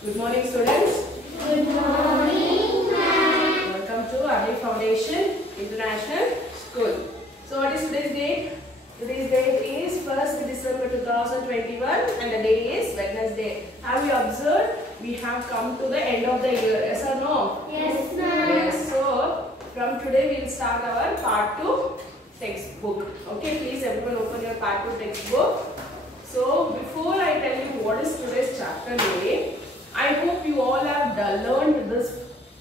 Good morning, students. Good morning, ma'am. Welcome to Army Foundation International School. So, what is today's date? Today's date is 1st December 2021 and the day is Wednesday. Have you observed? We have come to the end of the year. Yes or no? Yes, ma'am. Yes. So, from today we will start our Part 2 textbook. Okay, please everyone open your Part 2 textbook. So, before I tell you what is today's chapter name, I hope you all have learned this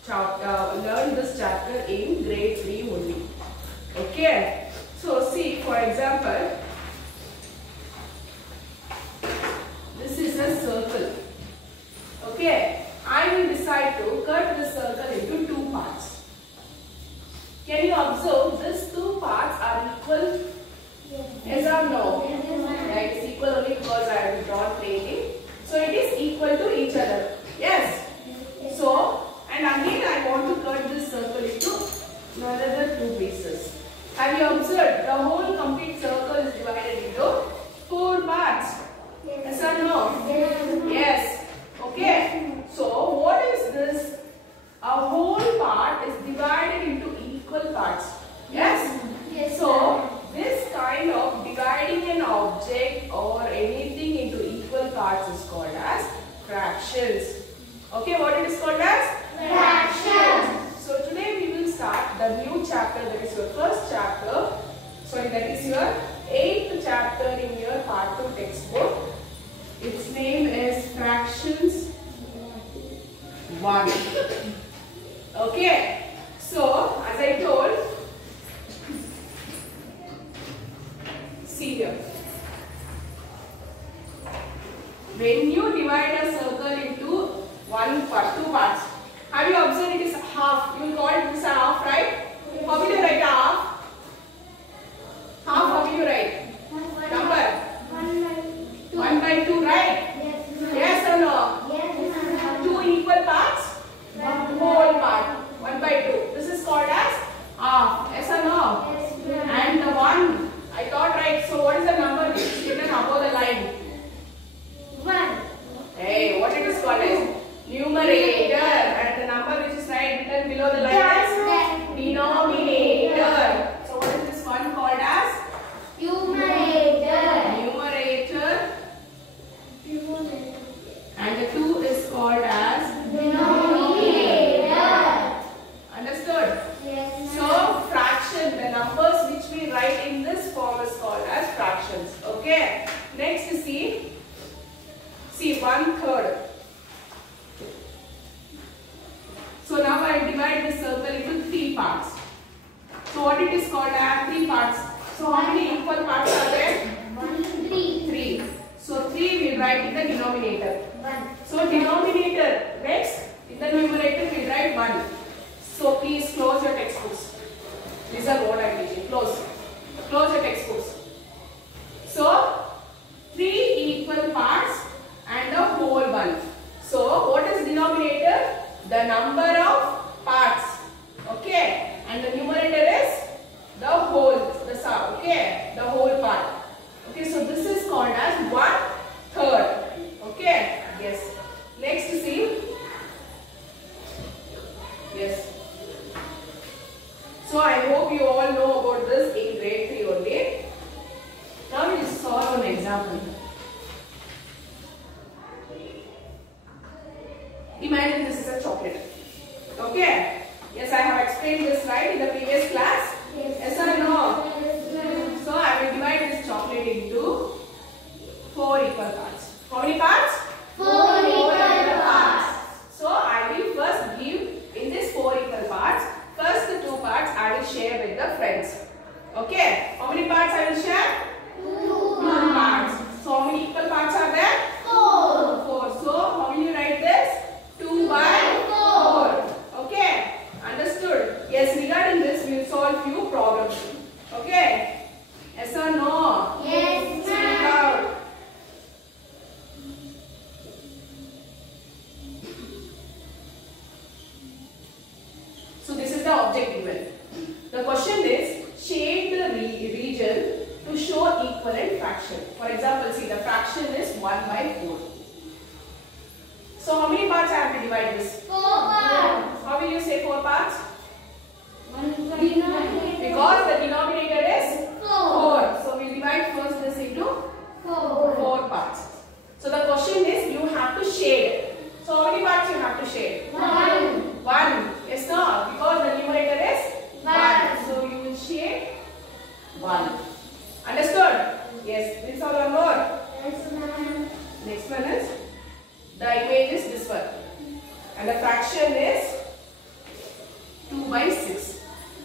chapter in grade 3 only. Okay. So, see, for example, this is a circle. Okay. I will decide to cut this circle into two parts. Can you observe these two parts are equal? Yes or no? Right, it's equal only because I have drawn plainly. So it is equal to each other. Yes. So, and again I want to cut this circle into another two pieces. Have you observed the whole complete circle is divided into four parts? Yes or no? Yes. Okay. So what is this? A whole part is divided into equal parts. Yes? Yes. So this kind of dividing an object or anything into equal parts is called as fractions. Okay, what it is called as? Fractions. So today we will start the new chapter, that is your first chapter. Sorry, that is your 8th chapter in your Part 2 textbook. Its name is Fractions 1. Okay, so as I told, see here. When you divide a circle into two parts, have you observed it is half? You will call this a half, right? How will you write a half? Half, how will you write? Number? 1 by 2, right? Yes or no? Yes, Two equal parts? Whole part. 1 by 2. This is called as half. Yes or no? And the one, I thought right. So what is the number which is written above the line? 1. Hey, what it is called as? Numerator. And the number which is written below the line is denominator. So what is this one called as? Numerator. Numerator. And the 2 is called as Denominator. Understood? Yes. So fraction, the numbers which we write in this form is called as fractions. Okay. Next is see 1/3. So now I divide this circle into 3 parts. So what it is called as 3 parts. So how many equal parts are there? 3. 3. So 3 we write in the denominator. 1. So denominator, next in the numerator we write 1. So please close your textbooks. These are what I am teaching. Close your textbooks. So 3 equal parts and a whole one. So what is denominator? The number of parts. Okay. And the numerator is the whole, the sum. Okay. The whole part. Okay. So this is called as 1/3. Okay. Yes. Next see. Yes. So I hope you all know about this in grade 3 only. Now we will solve an example. Imagine this is a chocolate. Okay. Yes, I have explained this right in the previous class. Yes or no? So I will divide this chocolate into 4 equal parts. How many parts? 4 equal parts. So I will first give in this 4 equal parts. First the 2 parts I will share with the friends. Okay. How many parts I will share? 2 parts. So how many equal parts are there? 4. So how will you write this? 2 by 4. Okay. Understood? Yes, regarding this we will solve few problems. Okay. Yes or no? Yes, Speak ma'am. out. So this is the object given. The question is shape the region to show equivalent fraction. For example, see the fraction is 1/4. So how many parts I have to divide this? 4 parts. How will you say 4 parts? 1 denominator. Because the denominator is 4. 4. So we divide first this into 4. 4 parts. So the question is you have to shade. So how many parts you have to shade? 1. 1. Yes, no? Because the numerator is 1. 1. So you will shade 1. Understood? Yes. This all one more. Yes, ma'am. Next one is the image is this one. And the fraction is 2 by 6.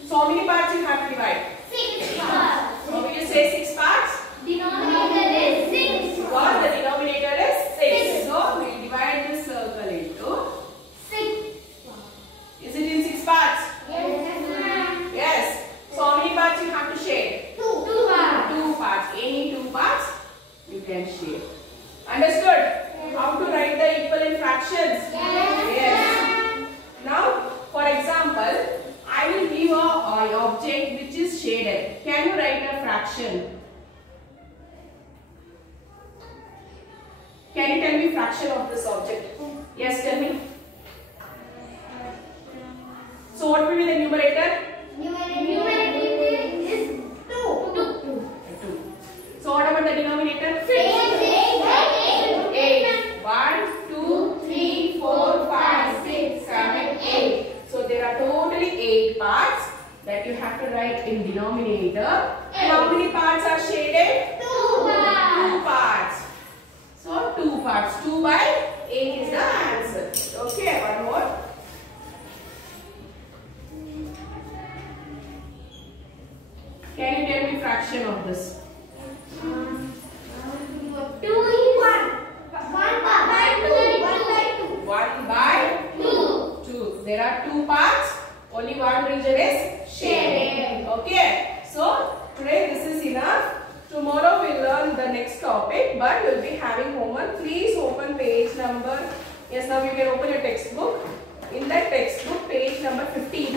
So how many parts you have to divide? 6 parts. How will you say 6 parts? Denominator is 6. Because the denominator is 6. So we will divide this circle into 6. Is it in 6 parts? Yes, ma'am. Yes. So how many parts you have to shade? 2 parts. 2 parts. Any 2 parts you can shade. Understood? How to write the equivalent fractions? Yes. Now, for example, I will give a object which is shaded. Can you write a fraction? Can you tell me fraction of this object? Yes, tell me. So what will be the numerator? Numerator is 2. 2. So what about the denominator? 6. 8. 1, 2, 3, 4, 5, 6, 7, 8. So there are totally 8 parts that you have to write in denominator. How many parts are shaded? 2 2 parts. So 2 parts. 2 by 8 is the answer. Okay, one more. Can you tell me fraction of this? 2 is 1. 1 by 2. 1 by 2. There are 2 parts. Only one region is shaded. Okay. So today this is enough. Tomorrow we'll learn the next topic, but we'll be having homework. Please open page number. Yes, now you can open your textbook. In that textbook, page number 15.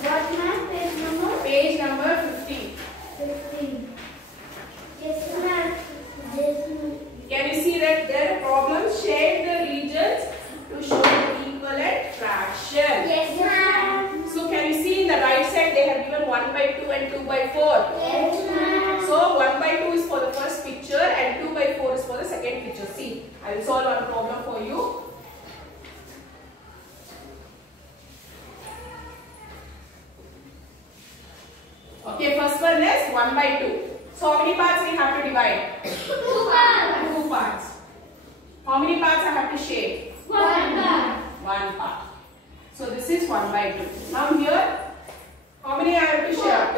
What ma'am? Page number? Page number 15. 15. Yes, ma'am. Yes, ma'am. Can you see that there are problems? Shade the regions to show the equivalent fraction. Yes, ma'am. So can you see in the right side they have given 1 by 2 and 2 by 4. Yes, ma'am. So 1 by 2 is for the first picture and 2 by 4 is for the second picture. See, I will solve one problem for you. Okay, first one is 1 by 2. So how many parts we have to divide? 2 parts. 2 parts. How many parts I have to shade? 1 part. 1 part. So this is 1 by 2. Now here, how many I have to share?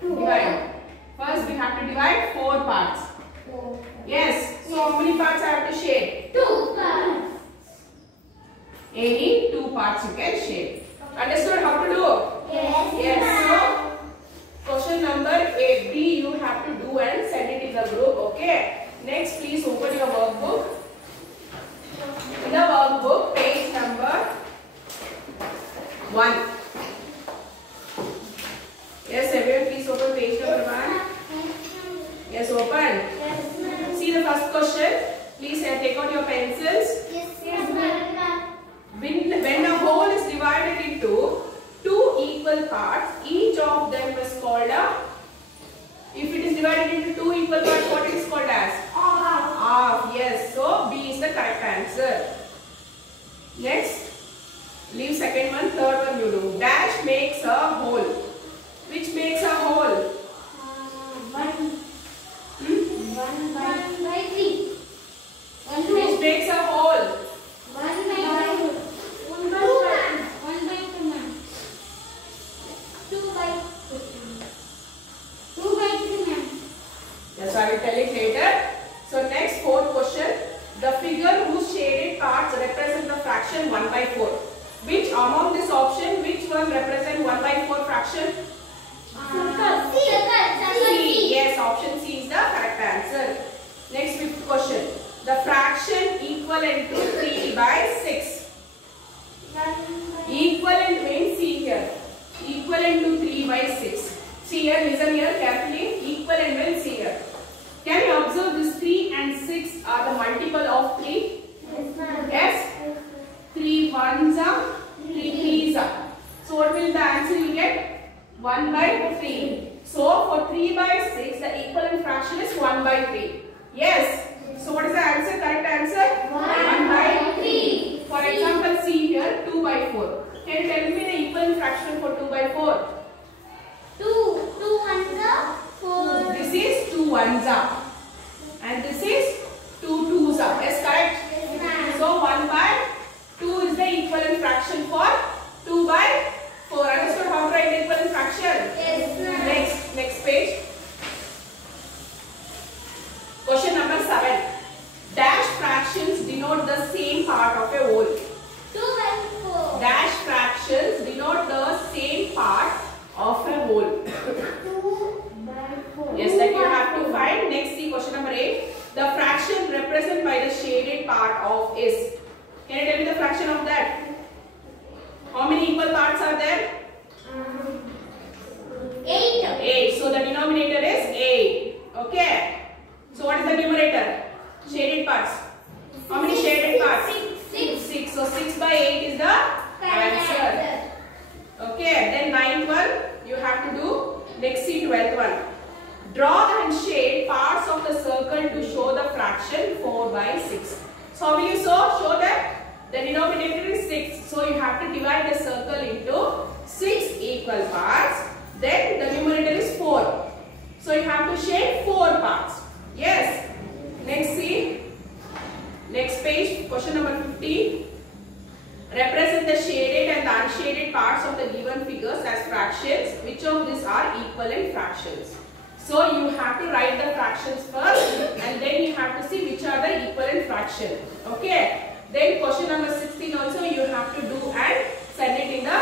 2. Divide. First we have to divide 4 parts. 4. Yes. So how many parts I have to shade? 2 parts. Any 2 parts you can shade. Understood how to do? Yes. Yes. So question number A, B you have to do and send it in the group. Okay. Next, please open your workbook. In the workbook, page number 1. Yes, everyone, please open page number 1. Yes, open. Yes, ma'am. See the first question. Please take out your pencils. Yes, ma'am. When a whole is divided into 2 equal parts, each of them is called a. If it is divided into 2 equal parts, what it is called as? Half. Yes. So B is the correct answer. Next, leave second one, third one you do. Dash makes a whole. Which makes a whole? 1 by 3. Which makes a whole? 1 by 2. 1 by 2, ma'am. 2 by 3, ma'am. Yes, I will tell it later. So next, fourth question. The figure whose shaded parts represent the fraction 1 by 4. Which among this option, which one represent 1 by 4 fraction? C. Yes, option C is the correct answer. Next, fifth question. The fraction equivalent to 3 by 6. Equivalent means see here. Equivalent to 3 by 6. See here, listen here carefully. Equivalent means see here. Can you observe this 3 and 6 are the multiple of 3? Yes, ma'am. 1 by 3. Yes. So what is the answer? Correct answer? 1 by 3. For example, see here 2 by 4. Can you tell me the equivalent fraction for 2 by 4? 2 ones are 4. This is 2 ones are. And this is 2 twos are. Yes, correct? Yes, ma'am. So 1 by 2 is the equivalent fraction for 2 by 4. Understood how to write the equivalent fraction? Yes, ma'am. Next page. Question number 7. Dash fractions denote the same part of a whole. 2 by 4. Dash fractions denote the same part of a whole. 2 by 4. Yes, that you have to find. Next, see question number 8. The fraction represented by the shaded part of is. Can you tell me the fraction of that? How many equal parts are there? 8. 8. So the denominator is 8. Okay. So what is the numerator? Shaded parts. How many shaded parts? 6. So 6 by 8 is the answer. Okay. Then 9th one you have to do. Next, see 12th one. Draw and shade parts of the circle to show the fraction 4 by 6. So how will you show that? The denominator is 6. So you have to divide the circle into 6 equal parts. Then the numerator is 4. So you have to shade 4 parts. Yes. Next, see. Next page. Question number 15. Represent the shaded and the unshaded parts of the given figures as fractions. Which of these are equivalent fractions? So you have to write the fractions first and then you have to see which are the equivalent fraction. Okay. Then question number 16 also you have to do and send it in the